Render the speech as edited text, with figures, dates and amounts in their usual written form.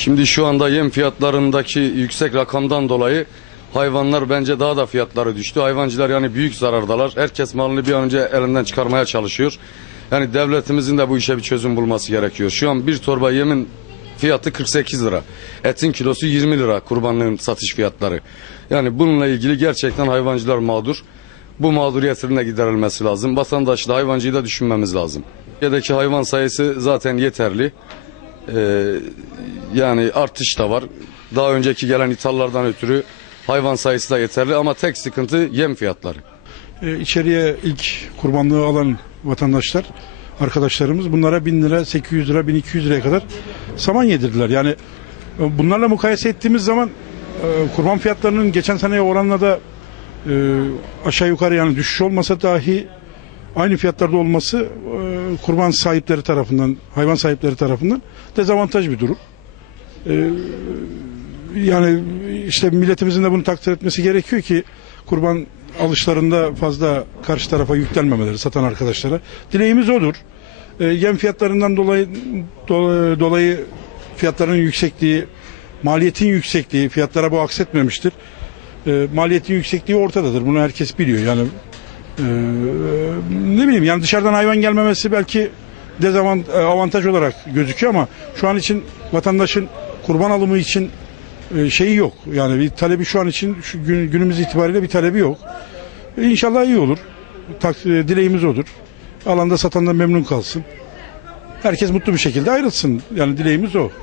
Şimdi şu anda yem fiyatlarındaki yüksek rakamdan dolayı hayvanlar bence daha da fiyatları düştü. Hayvancılar yani büyük zarardalar. Herkes malını bir an önce elinden çıkarmaya çalışıyor. Yani devletimizin de bu işe bir çözüm bulması gerekiyor. Şu an bir torba yemin fiyatı 48 lira. Etin kilosu 20 lira kurbanlığın satış fiyatları. Yani bununla ilgili gerçekten hayvancılar mağdur. Bu mağduriyetin de giderilmesi lazım. Vatandaşı da hayvancıyı da düşünmemiz lazım. Türkiye'deki hayvan sayısı zaten yeterli. Yani artış da var. Daha önceki gelen ithallardan ötürü hayvan sayısı da yeterli ama tek sıkıntı yem fiyatları. İçeriye ilk kurbanlığı alan vatandaşlar, arkadaşlarımız bunlara 1000 lira, 800 lira, 1200 liraya kadar saman yedirdiler. Yani bunlarla mukayese ettiğimiz zaman kurban fiyatlarının geçen seneye oranla da aşağı yukarı yani düşüş olmasa dahi aynı fiyatlarda olması kurban sahipleri tarafından, hayvan sahipleri tarafından dezavantaj bir durum. Yani işte milletimizin de bunu takdir etmesi gerekiyor ki kurban alışlarında fazla karşı tarafa yüklenmemeleri, satan arkadaşlara. Dileğimiz odur. Yem fiyatlarından dolayı fiyatların yüksekliği, maliyetin yüksekliği, fiyatlara bu aksetmemiştir. Maliyetin yüksekliği ortadadır. Bunu herkes biliyor. Yani ne bileyim yani dışarıdan hayvan gelmemesi belki avantaj olarak gözüküyor ama şu an için vatandaşın kurban alımı için şeyi yok. Yani bir talebi şu an için günümüz itibariyle bir talebi yok. İnşallah iyi olur. Dileğimiz odur. Alanda satan da memnun kalsın. Herkes mutlu bir şekilde ayrılsın. Yani dileğimiz o.